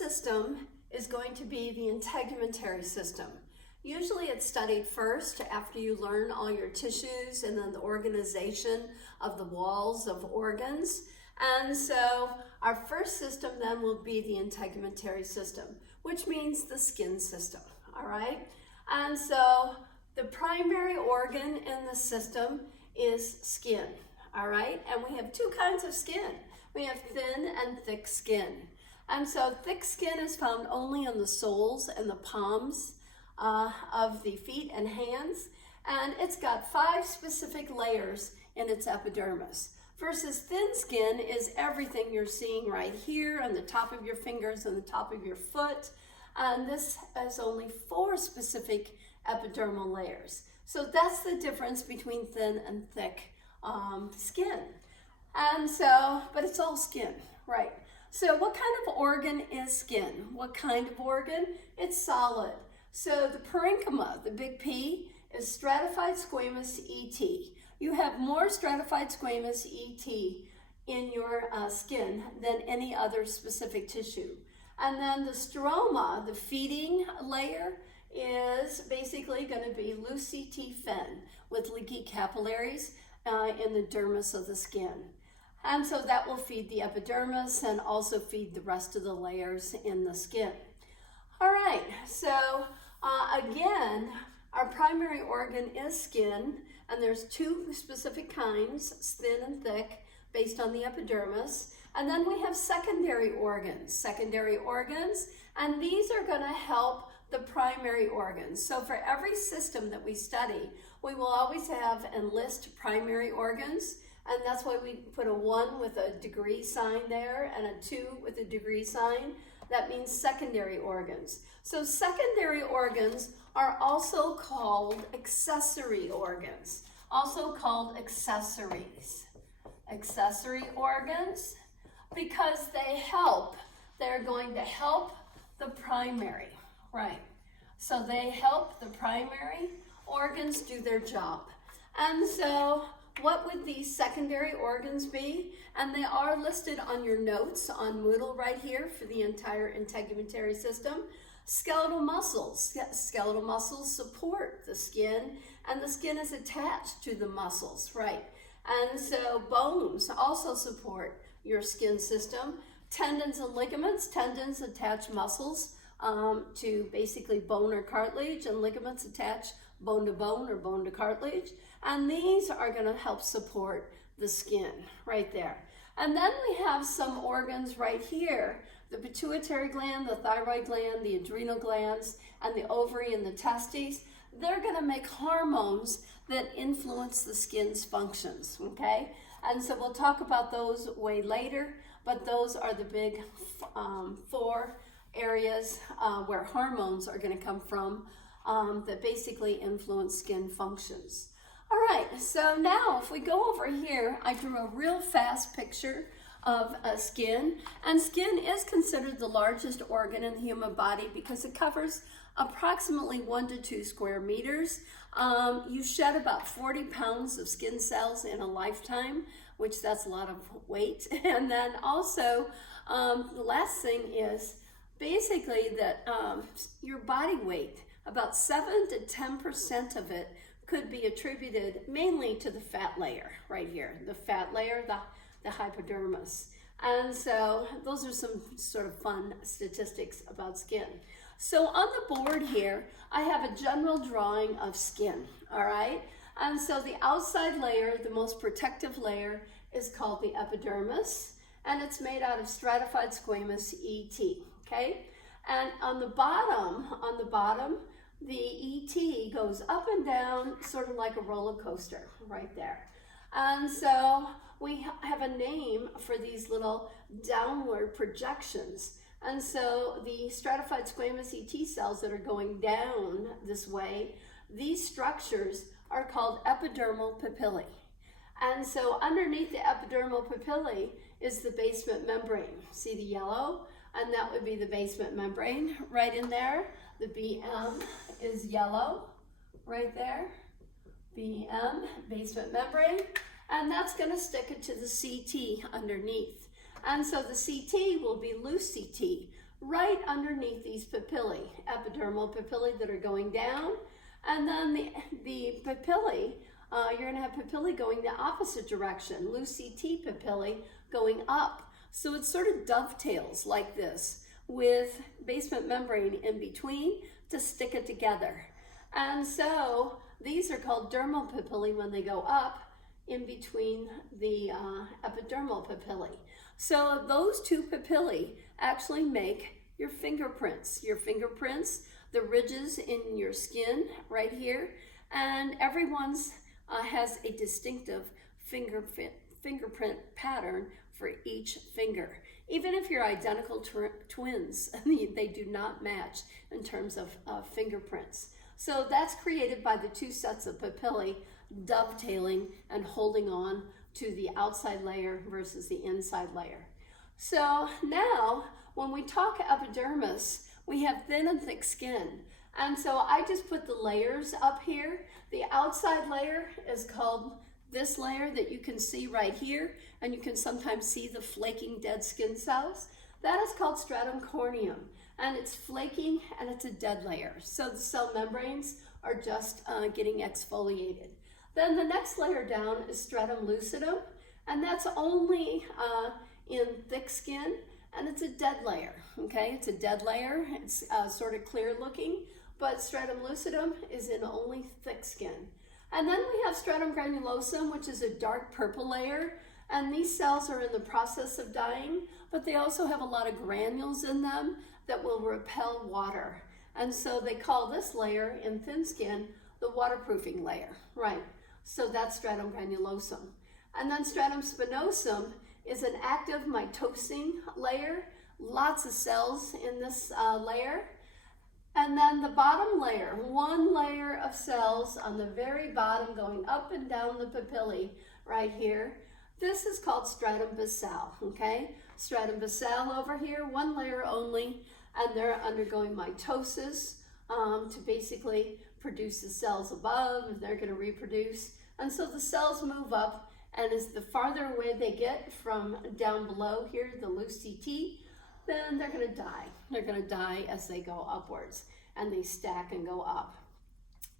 system is going to be the integumentary system. Usually it's studied first after you learn all your tissues and then the organization of the walls of organs. And so our first system then will be the integumentary system, which means the skin system, all right? And so the primary organ in the system is skin, all right? And we have two kinds of skin. We have thin and thick skin. And so thick skin is found only on the soles and the palms of the feet and hands. And it's got 5 specific layers in its epidermis. Versus thin skin is everything you're seeing right here on the top of your fingers and the top of your foot. And this has only 4 specific epidermal layers. So that's the difference between thin and thick skin. And so, but it's all skin, right? So what kind of organ is skin? What kind of organ? It's solid. So the parenchyma, the big P, is stratified squamous ET. You have more stratified squamous ET in your skin than any other specific tissue. And then the stroma, the feeding layer, is basically going to be loose CT fin with leaky capillaries in the dermis of the skin. And so that will feed the epidermis and also feed the rest of the layers in the skin. All right, so again, our primary organ is skin, and there's 2 specific kinds, thin and thick, based on the epidermis. And then we have secondary organs, and these are going to help the primary organs. So for every system that we study, we will always have and list primary organs, and that's why we put a 1 with a degree sign there and a 2 with a degree sign. That means secondary organs. So secondary organs are also called accessory organs, also called accessories. Accessory organs, because they're going to help the primary, right? So they help the primary organs do their job. And so what would these secondary organs be? And they are listed on your notes on Moodle right here for the entire integumentary system. Skeletal muscles. Skeletal muscles support the skin, and the skin is attached to the muscles, right? And so bones also support your skin system. Tendons and ligaments. Tendons attach muscles to basically bone or cartilage, and ligaments attach bone to bone or bone to cartilage. And these are going to help support the skin right there. And then we have some organs right here, the pituitary gland, the thyroid gland, the adrenal glands, and the ovary and the testes. They're going to make hormones that influence the skin's functions, okay? And so we'll talk about those way later, but those are the big 4 areas where hormones are going to come from that basically influence skin functions. All right, so now if we go over here, I drew a real fast picture of skin, and skin is considered the largest organ in the human body because it covers approximately 1 to 2 square meters. You shed about 40 pounds of skin cells in a lifetime, which that's a lot of weight. And then also, the last thing is basically that your body weight, about 7 to 10% of it could be attributed mainly to the fat layer right here, the fat layer, the hypodermis. And so those are some sort of fun statistics about skin. So on the board here, I have a general drawing of skin, all right? And so the outside layer, the most protective layer, is called the epidermis, and it's made out of stratified squamous ET, okay? And on the bottom, the ET goes up and down, sort of like a roller coaster right there. And so we have a name for these little downward projections. And so the stratified squamous ET cells that are going down this way, these structures are called epidermal papillae. And so underneath the epidermal papillae is the basement membrane. See the yellow? And that would be the basement membrane right in there. The BM is yellow right there. BM, basement membrane. And that's going to stick it to the CT underneath. And so the CT will be loose CT right underneath these papillae, epidermal papillae that are going down, and then the papillae, you're going to have papillae going the opposite direction, Lucy-T papillae going up. So it sort of dovetails like this with basement membrane in between to stick it together. And so these are called dermal papillae when they go up in between the epidermal papillae. So those two papillae actually make your fingerprints. Your fingerprints, the ridges in your skin right here, and everyone's has a distinctive fingerprint pattern for each finger. Even if you're identical twins, they do not match in terms of fingerprints. So that's created by the two sets of papillae dovetailing and holding on to the outside layer versus the inside layer. So now, when we talk epidermis, we have thin and thick skin. And so I just put the layers up here. The outside layer is called this layer that you can see right here, and you can sometimes see the flaking dead skin cells. That is called stratum corneum, and it's flaking and it's a dead layer. So the cell membranes are just getting exfoliated. Then the next layer down is stratum lucidum, and that's only in thick skin, and it's a dead layer, okay? It's a dead layer. It's sort of clear looking, but stratum lucidum is in only thick skin. And then we have stratum granulosum, which is a dark purple layer, and these cells are in the process of dying, but they also have a lot of granules in them that will repel water. And so they call this layer in thin skin the waterproofing layer, right? So that's stratum granulosum. And then stratum spinosum is an active mitosing layer, lots of cells in this layer. And then the bottom layer, one layer of cells on the very bottom going up and down the papillae right here. This is called stratum basal, okay? Stratum basal over here, one layer only, and they're undergoing mitosis to basically produce the cells above. They're going to reproduce. And so the cells move up, and as the farther away they get from down below here, the Lucy-T, then they're going to die. They're going to die as they go upwards, and they stack and go up.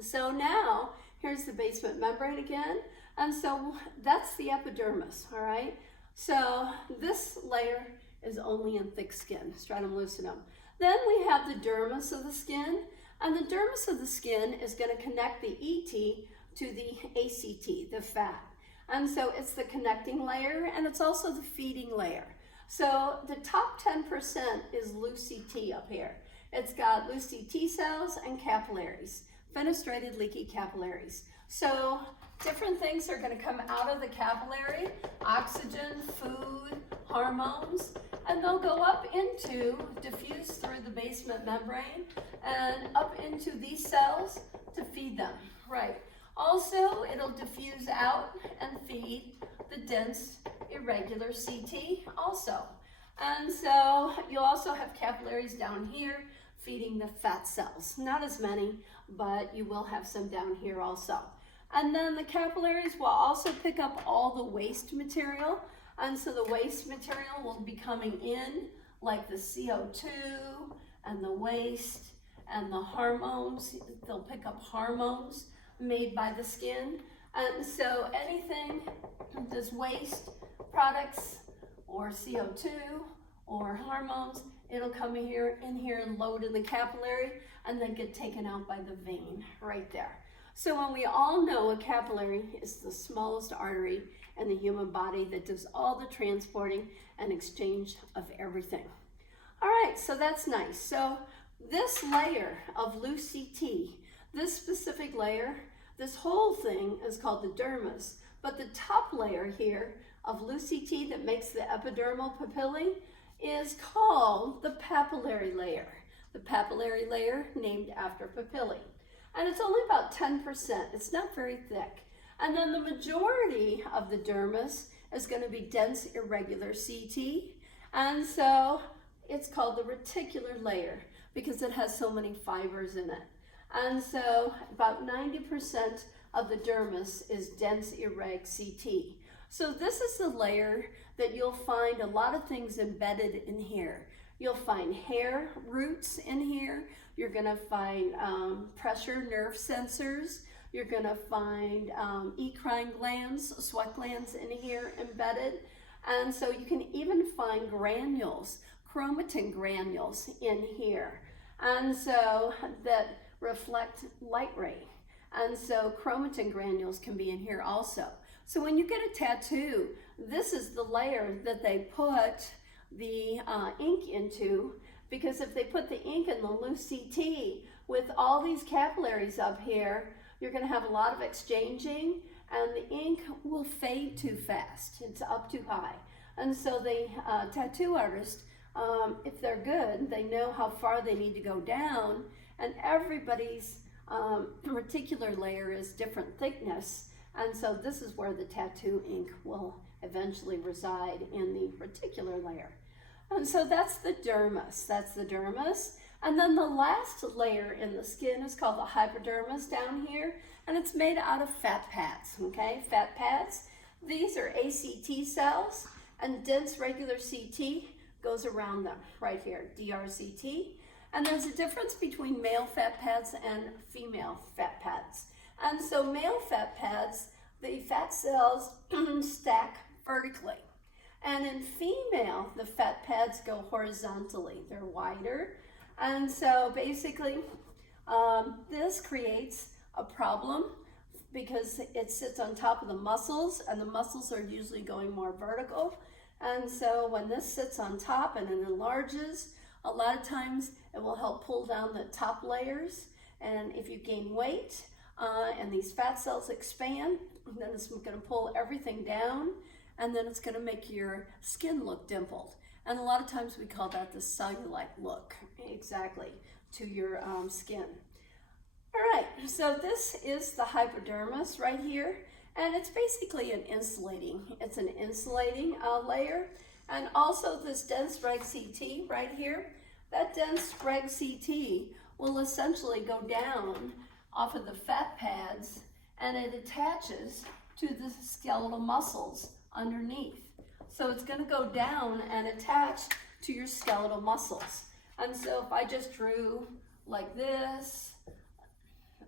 So now, here's the basement membrane again, and so that's the epidermis, all right? So this layer is only in thick skin, stratum lucidum. Then we have the dermis of the skin, and the dermis of the skin is going to connect the ET to the ACT, the fat. And so it's the connecting layer, and it's also the feeding layer. So the top 10% is Lucy-T up here. It's got Lucy-T cells and capillaries, fenestrated leaky capillaries. So different things are going to come out of the capillary, oxygen, food, hormones, and they'll go up into, diffuse through the basement membrane, and up into these cells to feed them, right? Also, it'll diffuse out and feed the dense, irregular CT also. And so you'll also have capillaries down here feeding the fat cells. Not as many, but you will have some down here also. And then the capillaries will also pick up all the waste material. And so the waste material will be coming in, like the CO2 and the waste and the hormones. They'll pick up hormones made by the skin. And so anything, this waste products or CO2 or hormones, it'll come in here and load in the capillary and then get taken out by the vein right there. So when we all know a capillary is the smallest artery in the human body that does all the transporting and exchange of everything. All right, so that's nice. So this layer of Lucy-T, this specific layer, this whole thing is called the dermis, but the top layer here of Lucy-T that makes the epidermal papillae is called the papillary layer. The papillary layer named after papillae. And it's only about 10%. It's not very thick. And then the majority of the dermis is going to be dense irregular CT. And so it's called the reticular layer because it has so many fibers in it. And so about 90% of the dermis is dense irreg CT. So this is the layer that you'll find a lot of things embedded in here. You'll find hair roots in here. You're going to find pressure nerve sensors. You're going to find eccrine glands, sweat glands in here embedded. And so you can even find granules, chromatin granules in here. And so that reflect light ray. And so chromatin granules can be in here also. So when you get a tattoo, this is the layer that they put the ink into, because if they put the ink in the loose CT with all these capillaries up here, you're going to have a lot of exchanging and the ink will fade too fast. It's up too high. And so the tattoo artist, if they're good, they know how far they need to go down, and everybody's reticular layer is different thickness. And so this is where the tattoo ink will eventually reside, in the reticular layer. And so that's the dermis. That's the dermis. And then the last layer in the skin is called the hypodermis down here, and it's made out of fat pads, okay? Fat pads. These are ACT cells, and dense regular CT goes around them right here, DRCT. And there's a difference between male fat pads and female fat pads. And so male fat pads, the fat cells stack vertically. And in female, the fat pads go horizontally. They're wider. And so basically, this creates a problem because it sits on top of the muscles, and the muscles are usually going more vertical. And so when this sits on top and it enlarges, a lot of times it will help pull down the top layers. And if you gain weight and these fat cells expand, then it's going to pull everything down, and then it's going to make your skin look dimpled. And a lot of times we call that the cellulite look, exactly, to your skin. All right, so this is the hypodermis right here, and it's basically an insulating layer. And also this dense reg CT right here, that dense reg CT will essentially go down off of the fat pads, and it attaches to the skeletal muscles underneath. So it's going to go down and attach to your skeletal muscles. And so if I just drew like this,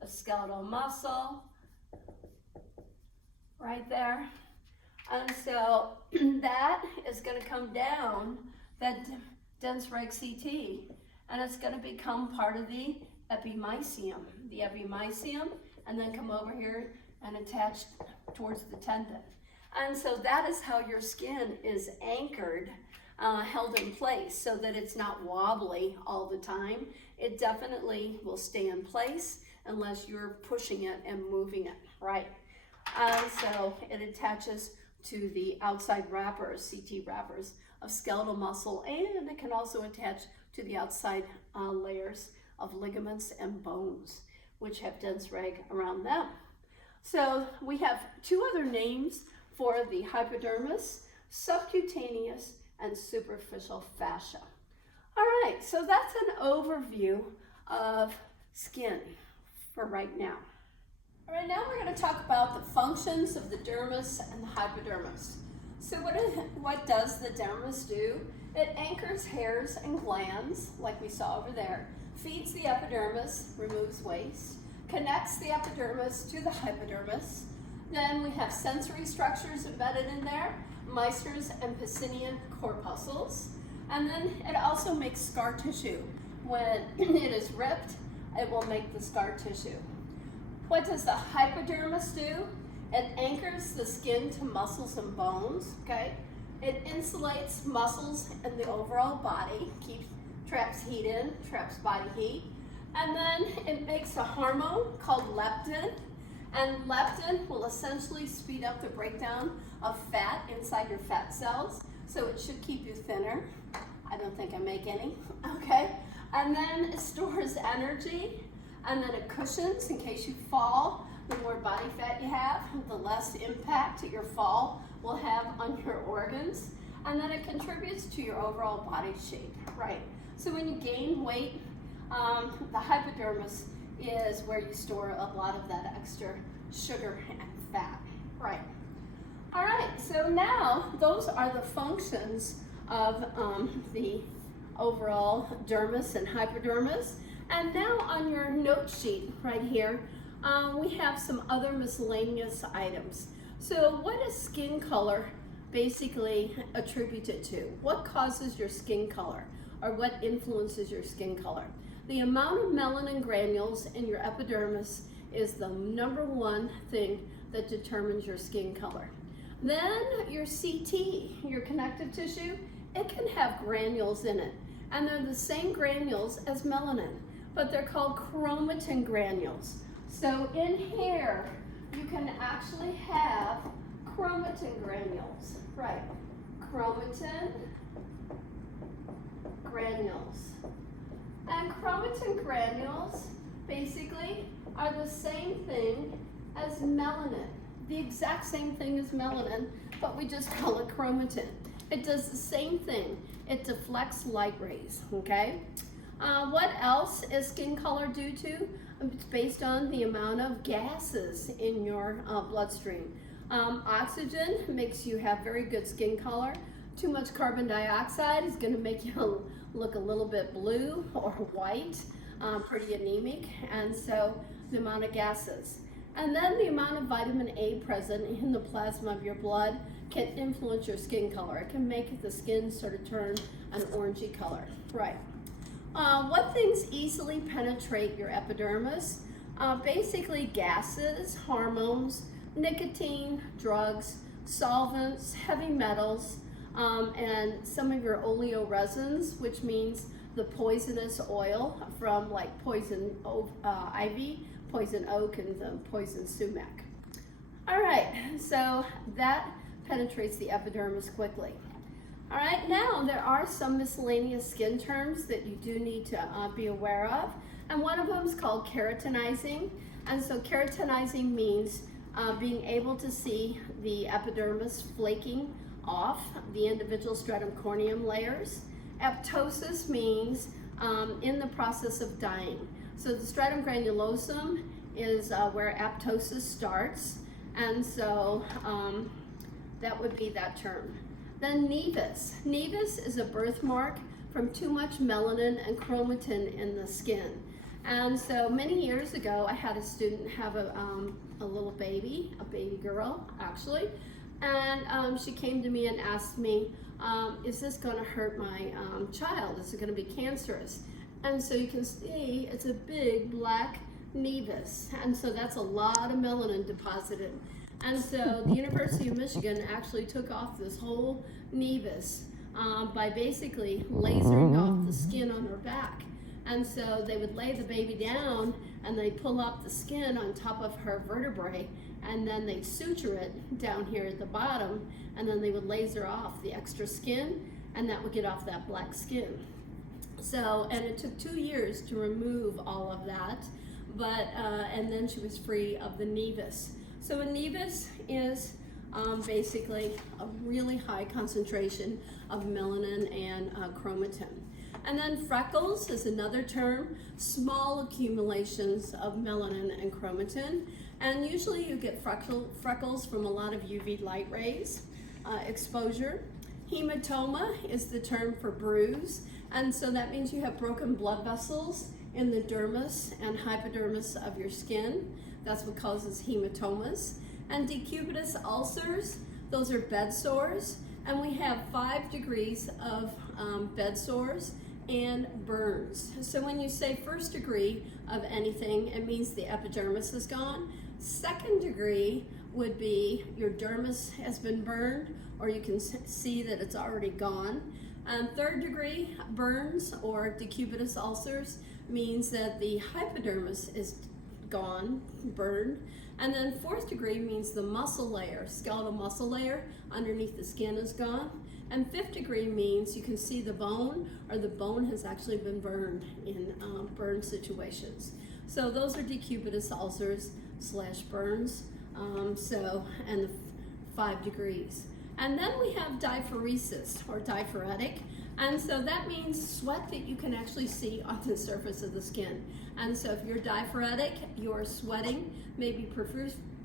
a skeletal muscle right there, and so that is going to come down, that dense reg CT, and it's going to become part of the epimysium, and then come over here and attach towards the tendon. And so that is how your skin is anchored, held in place, so that it's not wobbly all the time. It definitely will stay in place unless you're pushing it and moving it, right? So it attaches to the outside wrappers, CT wrappers of skeletal muscle, and it can also attach to the outside layers of ligaments and bones, which have dense reg around them. So we have two other names for the hypodermis: subcutaneous and superficial fascia. All right, so that's an overview of skin for right now. All right, now we're going to talk about the functions of the dermis and the hypodermis. So what does the dermis do? It anchors hairs and glands, like we saw over there, feeds the epidermis, removes waste, connects the epidermis to the hypodermis. Then we have sensory structures embedded in there, Meissner's and Pacinian corpuscles. And then it also makes scar tissue. When it is ripped, it will make the scar tissue. What does the hypodermis do? It anchors the skin to muscles and bones, okay? It insulates muscles and the overall body, traps heat in, traps body heat. And then it makes a hormone called leptin, and leptin will essentially speed up the breakdown of fat inside your fat cells, so it should keep you thinner. I don't think I make any, okay? And then it stores energy, and then it cushions in case you fall. The more body fat you have, the less impact your fall will have on your organs. And then it contributes to your overall body shape, right? So when you gain weight, the hypodermis is where you store a lot of that extra sugar and fat, right? All right, so now those are the functions of the overall dermis and hypodermis. And now on your note sheet right here, we have some other miscellaneous items. So what is skin color basically attributed to? What causes your skin color, or what influences your skin color? The amount of melanin granules in your epidermis is the number one thing that determines your skin color. Then your CT, your connective tissue, it can have granules in it, and they're the same granules as melanin, but they're called chromatin granules. So in here, you can actually have chromatin granules, right? Chromatin granules. And chromatin granules basically are the same thing as melanin. The exact same thing as melanin, but we just call it chromatin. It does the same thing. It deflects light rays, okay? What else is skin color due to? It's based on the amount of gases in your bloodstream. Oxygen makes you have very good skin color. Too much carbon dioxide is going to make you look a little bit blue or white, pretty anemic, and so the amount of gases. And then the amount of vitamin A present in the plasma of your blood can influence your skin color. It can make the skin sort of turn an orangey color. Right. What things easily penetrate your epidermis? Basically gases, hormones, nicotine, drugs, solvents, heavy metals, and some of your oleoresins, which means the poisonous oil from like poison ivy, poison oak, and the poison sumac. All right, so that penetrates the epidermis quickly. All right, now there are some miscellaneous skin terms that you do need to be aware of, and one of them is called keratinizing. And so keratinizing means being able to see the epidermis flaking off the individual stratum corneum layers. Apoptosis means in the process of dying. So the stratum granulosum is where apoptosis starts, and so that would be that term. Then nevus. Nevus is a birthmark from too much melanin and chromatin in the skin. And so many years ago, I had a student have a little baby, a baby girl actually, and she came to me and asked me, is this going to hurt my child? Is it going to be cancerous? And so you can see it's a big black nevus, and so that's a lot of melanin deposited. And so the University of Michigan actually took off this whole nevus by basically lasering off the skin on her back. And so they would lay the baby down and they pull up the skin on top of her vertebrae, and then they'd suture it down here at the bottom, and then they would laser off the extra skin, and that would get off that black skin. So, and it took 2 years to remove all of that, but and then she was free of the nevus. So a nevus is basically a really high concentration of melanin and chromatin. And then freckles is another term, small accumulations of melanin and chromatin. And usually you get freckles from a lot of UV light rays exposure. Hematoma is the term for bruise. And so that means you have broken blood vessels in the dermis and hypodermis of your skin. That's what causes hematomas. And decubitus ulcers, those are bed sores. And we have 5 degrees of bed sores and burns. So when you say 1st degree of anything, it means the epidermis is gone. 2nd degree would be your dermis has been burned, or you can see that it's already gone. 3rd degree burns or decubitus ulcers means that the hypodermis is gone, burned. And then 4th degree means the muscle layer, skeletal muscle layer underneath the skin is gone. And 5th degree means you can see the bone, or the bone has actually been burned in burn situations. So those are decubitus ulcers / burns. And the 5 degrees. And then we have diaphoresis or diaphoretic. And so that means sweat that you can actually see on the surface of the skin. And so if you're diaphoretic, you're sweating maybe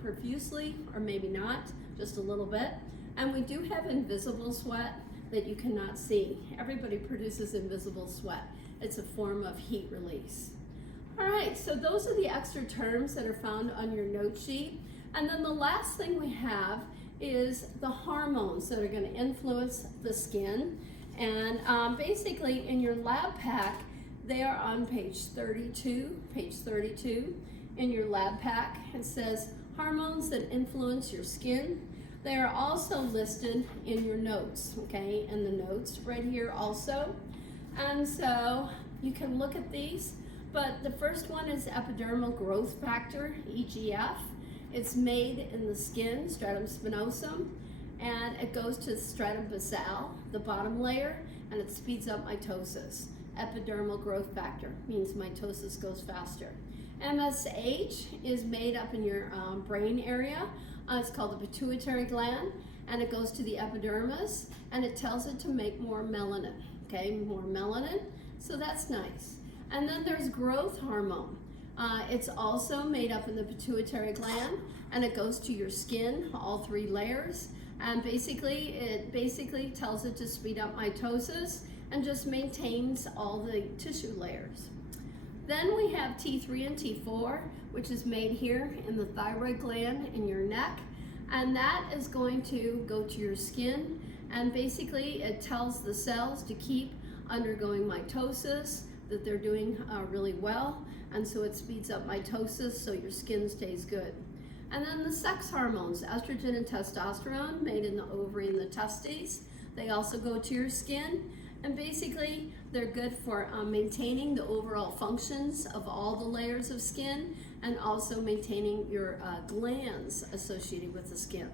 profusely or maybe not, just a little bit. And we do have invisible sweat, that you cannot see. Everybody produces invisible sweat. It's a form of heat release. All right, so those are the extra terms that are found on your note sheet. And then the last thing we have is the hormones that are going to influence the skin. And basically in your lab pack, they are on page 32. Page 32 in your lab pack, it says hormones that influence your skin. They are also listed in your notes, okay, in the notes right here also. And so you can look at these, but the first one is epidermal growth factor, EGF. It's made in the skin, stratum spinosum, and it goes to stratum basal, the bottom layer, and it speeds up mitosis. Epidermal growth factor means mitosis goes faster. MSH is made up in your brain area. It's called the pituitary gland, and it goes to the epidermis, and it tells it to make more melanin, okay, more melanin, so that's nice. And then there's growth hormone. It's also made up in the pituitary gland, and it goes to your skin, all three layers, and it tells it to speed up mitosis and just maintains all the tissue layers. Then we have T3 and T4, which is made here in the thyroid gland in your neck, and that is going to go to your skin, and basically it tells the cells to keep undergoing mitosis, that they're doing really well, and so it speeds up mitosis so your skin stays good. And then the sex hormones, estrogen and testosterone, made in the ovary and the testes, they also go to your skin, and basically they're good for maintaining the overall functions of all the layers of skin, and also maintaining your glands associated with the skin.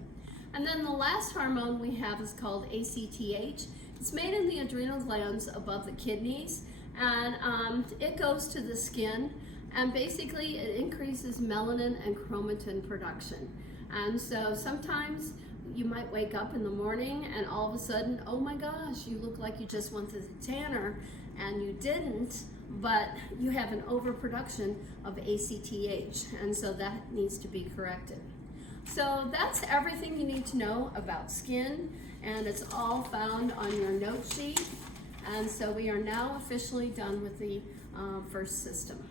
And then the last hormone we have is called ACTH. It's made in the adrenal glands above the kidneys, and it goes to the skin, and basically it increases melanin and chromatin production. And so sometimes you might wake up in the morning and all of a sudden, oh my gosh, you look like you just went to the tanner, and you didn't, but you have an overproduction of ACTH, and so that needs to be corrected. So that's everything you need to know about skin, and it's all found on your note sheet. And so we are now officially done with the first system.